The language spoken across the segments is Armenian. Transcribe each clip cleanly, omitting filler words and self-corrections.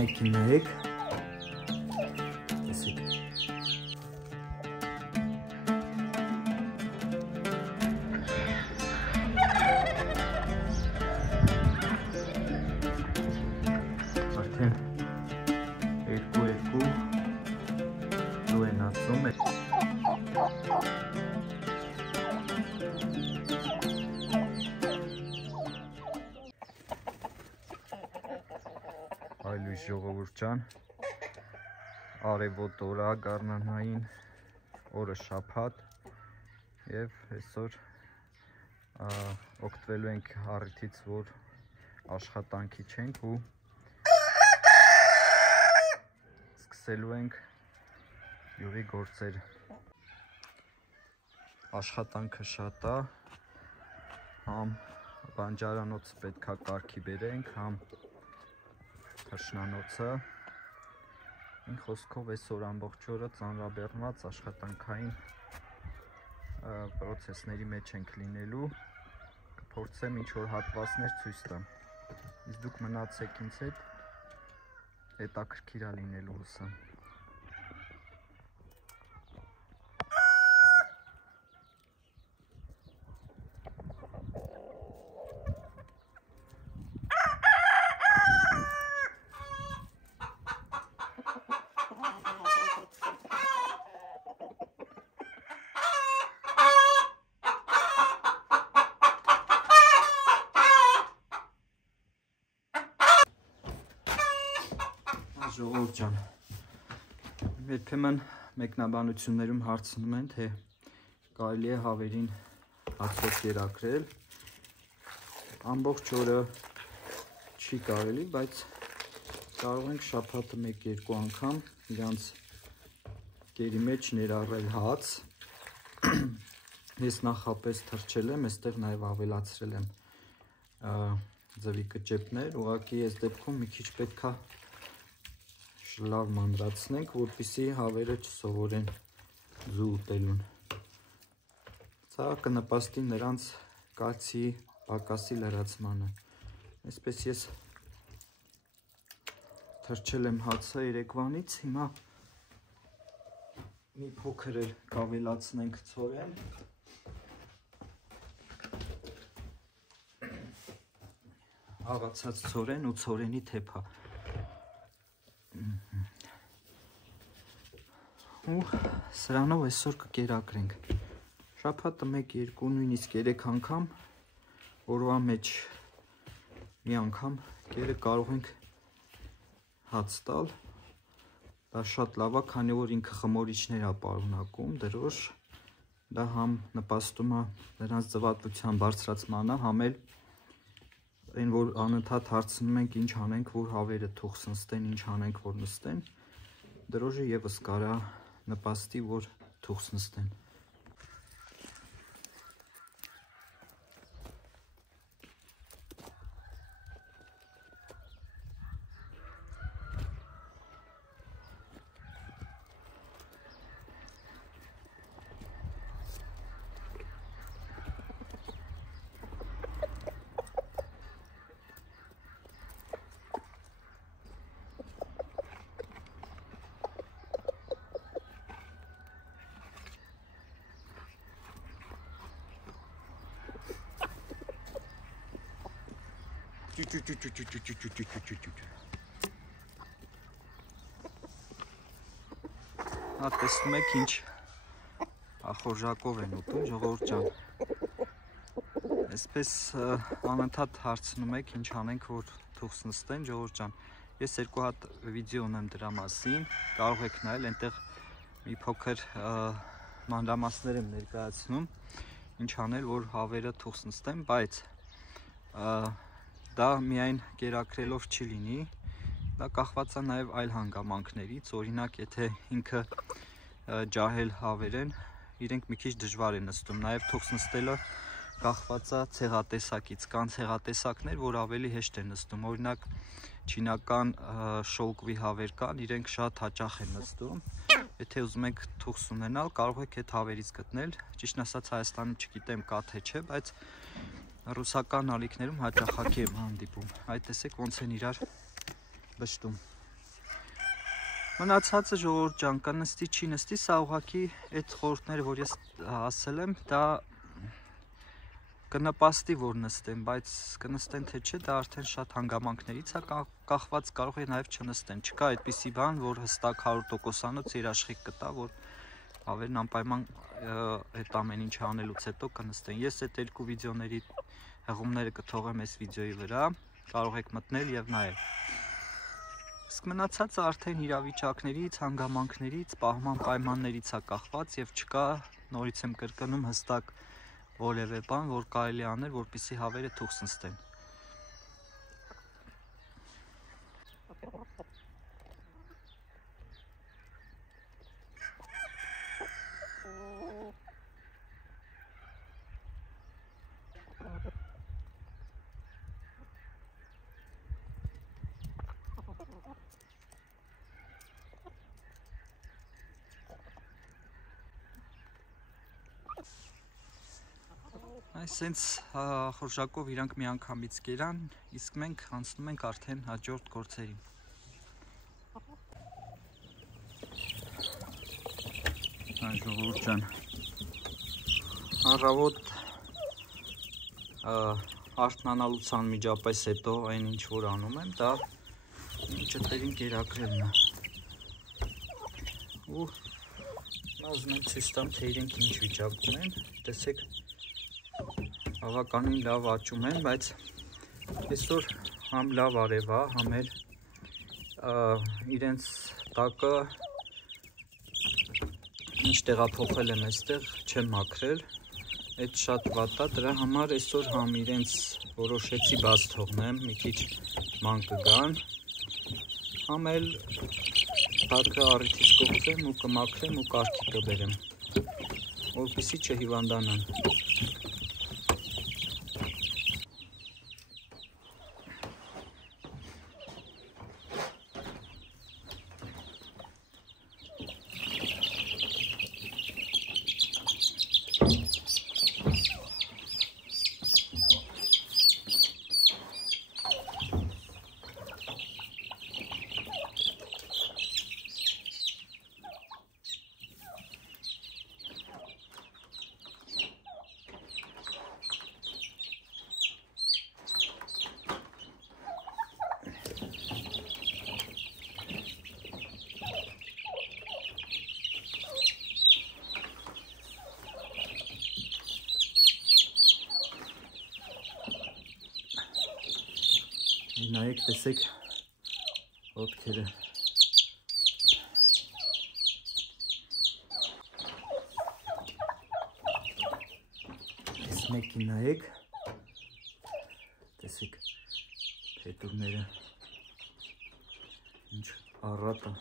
Մեկին նայեք։ Տեսեք։ Արդեն երկու լու են ածում է։ Այլույս ժողովուրդ ջան, արևոտ օր է, գարնանային օրը շաբաթ եւ այսօր օգտվելու ենք առիթից, որ աշխատանքի չենք ու սկսելու ենք յուղի գործեր։ Աշխատանքը շատ է, համ բանջարանոցը պետքա կարգի բերենք, համ թռչնանոցը, ինչ խոսքով այսօր ամբողջ օրը ծանրաբեռնված աշխատանքային պրոցեսների մեջ ենք լինելու, կփորձեմ ինչ-որ հատվածներ ցույց տամ, իսկ դուք մնացեք ինձ հետ, հետաքրքիր է լինելու հուսամ։ Ժողովուրդ ջան, երբեմն մեկնաբանություններում հարցնում են, թե կարելի է հավերին հացով կերակրել, ամբողջ օրը չի կարելի, բայց կարող ենք շաբաթը 1-2 անգամ իրանց կերի մեջ ներառել հաց, ես նախապես թռչել եմ, այստեղ նաև ավելացրել եմ ձվի կճեպներ, ուղղակի այս դեպքում մի քիչ պետքա լավ մանրացնենք, որպեսզի հավերը չսովորեն ձու ուտելուն։ Սա կնպաստի նրանց կալցիի պակասի լրացմանը։ Այսպես ես թռչել եմ հացը երեկվանից, հիմա մի փոքր էլ կավելացնենք ցորեն։ Աղացած ցորեն ու ցորենի թեփա։ Ու սրանով այսօր կկերակրենք։ Շաբաթը 1-2, նույնիսկ 3 անգամ օրվա մեջ մի անգամ կերը կարող ենք հաց տալ։ Դա շատ լավ է, քանի որ ինքը խմորիչներ է պարունակում, դրոշ, դա համ նպաստում է նրանց ձվատվության բարձրացմանը, համ էլ այն որ անընդհատ հարցնում ենք ինչ անենք, որ հավերը թող սնստեն, ինչ անենք, որ նստեն, դրոշը եւս կարա նպաստի, որ թող սնստեն։ Տեսնում եք ինչ ախորժակով են ուտում, ժողովուրդ ջան։ Այսպես անընդհատ հարցնում եք ինչ անենք, որ թող սնստեն, ժողովուրդ ջան։ Ես 2 հատ վիդեո ունեմ դրա մասին, կարող եք նայել, այնտեղ մի փոքր մանրամասներ եմ ներկայացնում, ինչ անել, որ հավերը թող սնստեն, բայց դա միայն կերակրելով չի լինի, դա կախված է նաև այլ հանգամանքներից, օրինակ, եթե ինքը ջահել հավեր են, իրենք մի քիչ դժվար են նստում, նաև թող սնստելը կախված է ցեղատեսակից, կան ցեղատեսակներ, որ ավելի հեշտ են նստում, օրինակ չինական շոլկվի հավեր կան, իրենք շատ հաճախ են նստում, եթե ուզում եք թուղթ ունենալ, կարող եք այդ հավերից գտնել, ճիշտ ասած Հայաստանում չգիտեմ կա թե չէ, բայց ռուսական ալիքներում հաճախակի եմ հանդիպում, այդ տեսեք ոնց են իրար բշտում, Մնացածը ժողովուրդ ջան, կնստի չի նստի, սա ուղղակի այդ խորհուրդները, որ ես ասել եմ, դա կնպաստի, որ նստեն, բայց կնստեն թե չէ, դա արդեն շատ հանգամանքներից է կախված, կարող է նաև չնստեն։ Չկա այդպիսի բան, որ հստակ 100%-անոց երաշխիք կտա, որ ավերն անպայման այդ ամեն ինչը անելուց հետո կնստեն։ Ես այդ երկու վիդեոների հղումները կթողեմ այս վիդեոյի վրա, կարող եք մտնել եւ նայել։ Իսկ մնացածը արդեն իրավիճակներից, հանգամանքներից, պահման պայմաններից է կախված եւ չկա, նորից եմ կրկնում, հստակ որևէ բան, որ կարելի անել, որպեսզի հավերը թուղթ նստեն։ Այսենց խորժակով իրանք միանգամից կերան, իսկ մենք անցնում ենք արդեն հաջորդ գործերին։ Ժողովուրդ ջան, առավոտ արթնանալուց անմիջապես հետո այն ինչ որ անում եմ, դա ճտերին կերակրելն է։ Ու ուզում եմ ցույց տամ, թե իրենք ինչ վիճակում են, տեսեք բավականին լավ աճում են, բայց այսօր համ լավ արև է, համ էլ իրենց տակը ինչ տեղափոխել եմ այստեղ, չեմ մաքրել, այդ շատ վատ է, դրա համար այսօր համ իրենց որոշեցի բաց թողնեմ, մի քիչ ման կգան, համ էլ տակը առիթից կողծեմ ու կմաքրեմ ու կարգի կբերեմ, որպեսզի չհիվանդանան։ Նայեք, տեսեք ոտքերը։ Այս մեկի նայեք, տեսեք փետուրները, ինչ առատ է։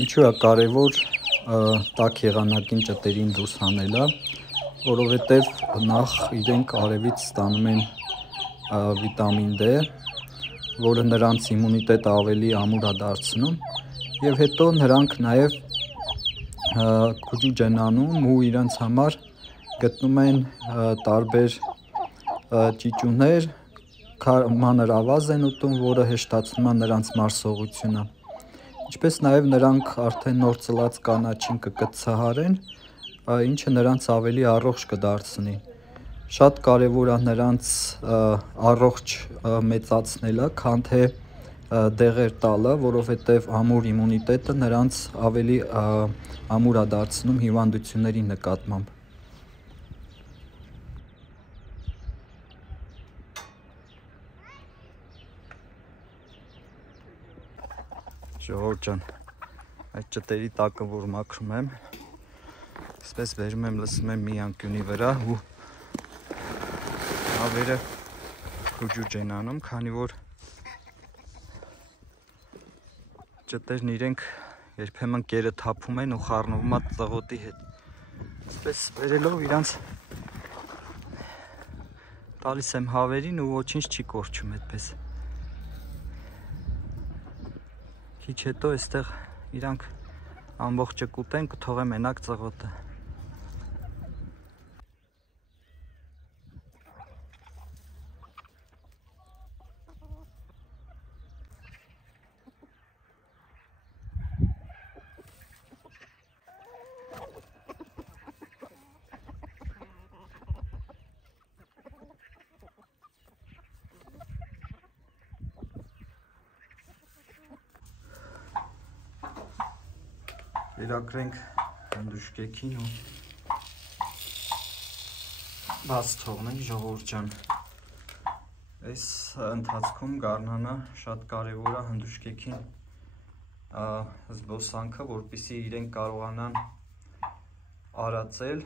Ինչու է կարևոր տաք եղանակին ճտերին դուրս հանելը, որովհետև նախ իրենք արևից ստանում են վիտամին D, որը նրանց իմունիտետը ավելի ամուր է դարձնում, եւ հետո նրանք նաեւ քուջուջ են անում ու իրենց համար գտնում են տարբեր ճիճուներ, մանր ավազ են ուտում, որը հեշտացնում է նրանց մարսողությունը, ինչպես նաեւ նրանք արդեն նոր ծլած կանաչին կկցահարեն, ինչը նրանց ավելի առողջ կդարձնի։ Շատ կարևոր է նրանց առողջ մեծացնելը, քան թե դեղեր տալը, որովհետև ամուր իմունիտետը նրանց ավելի ամուր է դարձնում հիվանդությունների նկատմամբ։ Ժողովուրդ ջան, այդ ճտերի տակը որ մաքրում եմ, այսպես վերում եմ, լսում եմ մի անկյունի վրա ու հավերը քուջուջ են անում, քանի որ ճտերն իրենք երբեմն կերը թափում են ու խառնվում է ծղոտի հետ, այսպես վերելով իրանց տալիս եմ հավերին ու ոչինչ չի կորչում այդպես, քիչ հետո այստեղ իրանք ամբողջը կուտեն, կթողեմ մենակ ծղոտը։ Վերակրենք հնդուշկեքին ու բաց թողնենք, ժողովուրդ ջան։ Այս ընթացքում գարնանը շատ կարևոր է հնդուշկեքին զբոսանքը, որպեսզի իրենք կարողանան արածել,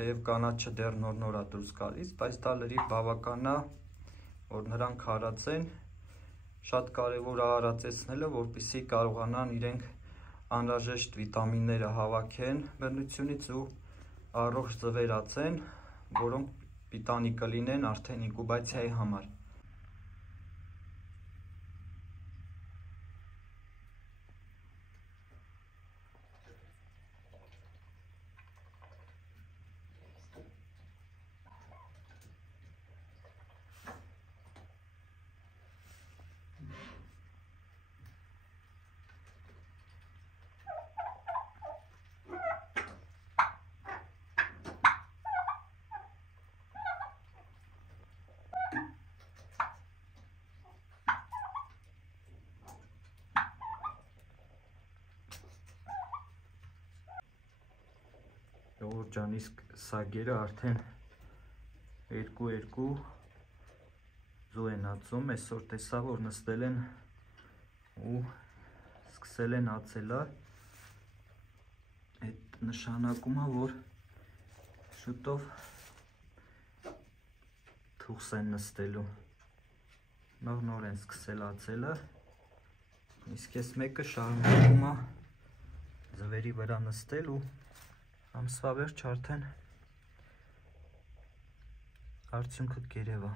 թեև կանաչը դեռ նոր է դուրս գալիս, բայց դա լրիվ բավական է, որ նրանք արածեն, շատ կարևոր է արածեցնելը, որպեսզի կարողանան իրենք անհրաժեշտ վիտամինները հավաքեն բնությունից ու առողջ ձվեր ածեն, որոնք պիտանի կլինեն արդեն ինկուբացիայի համար։ Ժողովուրդ ջան, իսկ սագերը արդեն երկու զու են ածում, այսօր տեսա, որ նստել են ու սկսել են ածելը, այդ նշանակում է, որ շուտով թուղս են նստելու, նոր են սկսել ածելը, իսկ այս մեկը շարունակում է ձվերի վրա նստել ու ամսվա վերջ արդեն արդյունքը կերևա։